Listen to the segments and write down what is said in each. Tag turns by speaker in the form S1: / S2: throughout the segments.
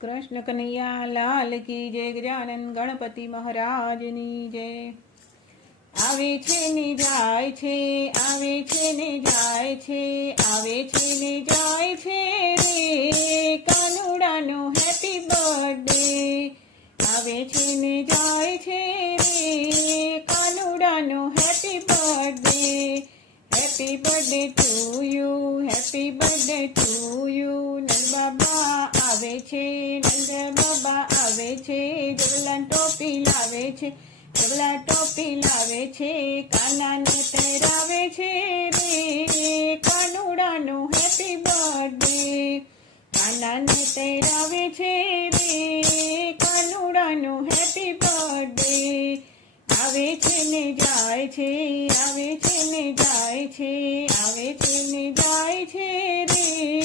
S1: કૃષ્ણ કનૈયા, લાલ કી જય ગજાનન ગણપતિ મહારાજની જય. આવે છે ને જાય છે, આવે છે ને જાય છે, આવે છે ને જાય છે રે. કાનુડાનો હેપી બર્થડે આવે છે ને જાય છે રે. કાનુડાનો happy birthday happy birthday to you happy birthday to you Nand બાબા આવે છે નંદ બાબા આવે છે જગલા ટોપી લાવે છે જગલા ટોપી લાવે છે, કાનાને પહેરાવે છે રે કાનુડાનો હેપી બર્થડે કાનાને પહેરાવે છે રે કાનુડાનો હેપી આવે છે ને જાય છે, આવે છે ને જાય છે, આવે છે ને જાય છે રે.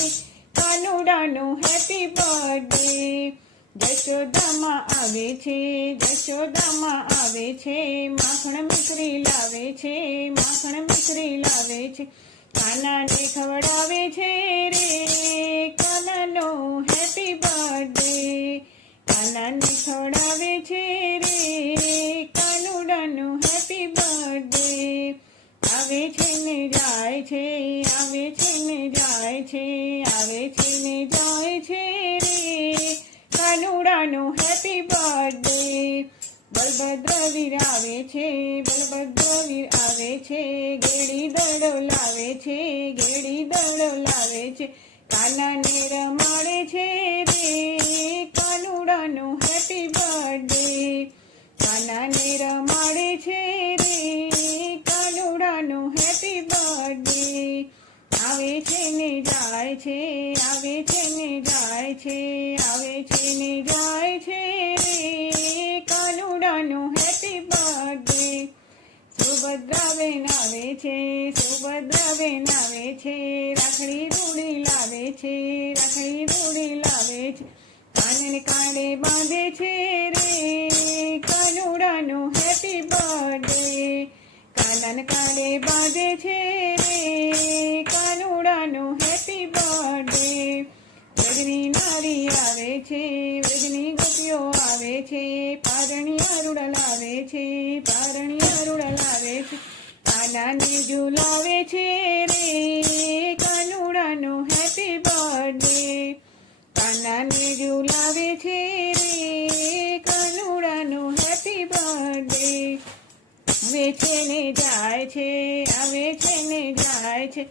S1: કાનુડાનો હેપી બર્થડે જશોદામાં આવે છે, જશોદામાં આવે છે, માખણ મિશ્રી લાવે છે, માખણ મિશ્રી લાવે છે. કાનાને ખવડાવે છે રે. કાનાનો હેપી બર્થડે કાનાને ખવડાવે છે રે. કાનુડાનો હેપી બર્થડે આવે છે ને જાય છે, આવે છે ને જાય છે, આવે છે ને જાય છે રે. કાનુડાનો હેપી બર્થડે બલભદ્ર વીર આવે છે બલભદ્ર વીર આવે છે ઘેડી દડો લાવે છે ઘેડી દડો લાવે છે. કાનાને રમાડે છે રે. કાનુડાનો હેપી બર્થડે કાનાને રમાડે છે રે, કાનુડાનો હેપી બર્થડે આવે છે ને જાય છે, આવે છે ને જાય છે, આવે છે ને જાય છે રે, કાનુડાનો હેપી બર્થડે સુભદ્રાબેન આવે છે સુભદ્રાબેન આવે છે, રાખડી રૂડી લાવે છે, રાખડી રૂડી લાવે છે. કાનને કાને બાંધે છે કાનન કાંડે બાંધે છે રે કાનુડાનો હેપી બર્થડે. વ્રજની નારી આવે છે, વ્રજની ગોપીઓ આવે છે, પારણી અરુડ લાવે છે, પારણી અરુડ લાવે છે. કાનાને ઝુલાવે છે રે, કાનુડાનો હેપી બર્થડે. કાનાને ઝુલાવે છે આવે છે ને જાય છે, આવે છે ને જાય છે,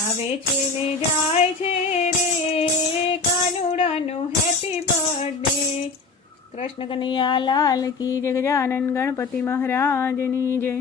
S1: આવે છે ને જાય છે રે. કાનુડાનો હેપી બર્થડે કૃષ્ણ કનૈયા લાલ કી જય ગજાનન ગણપતિ મહારાજની જય.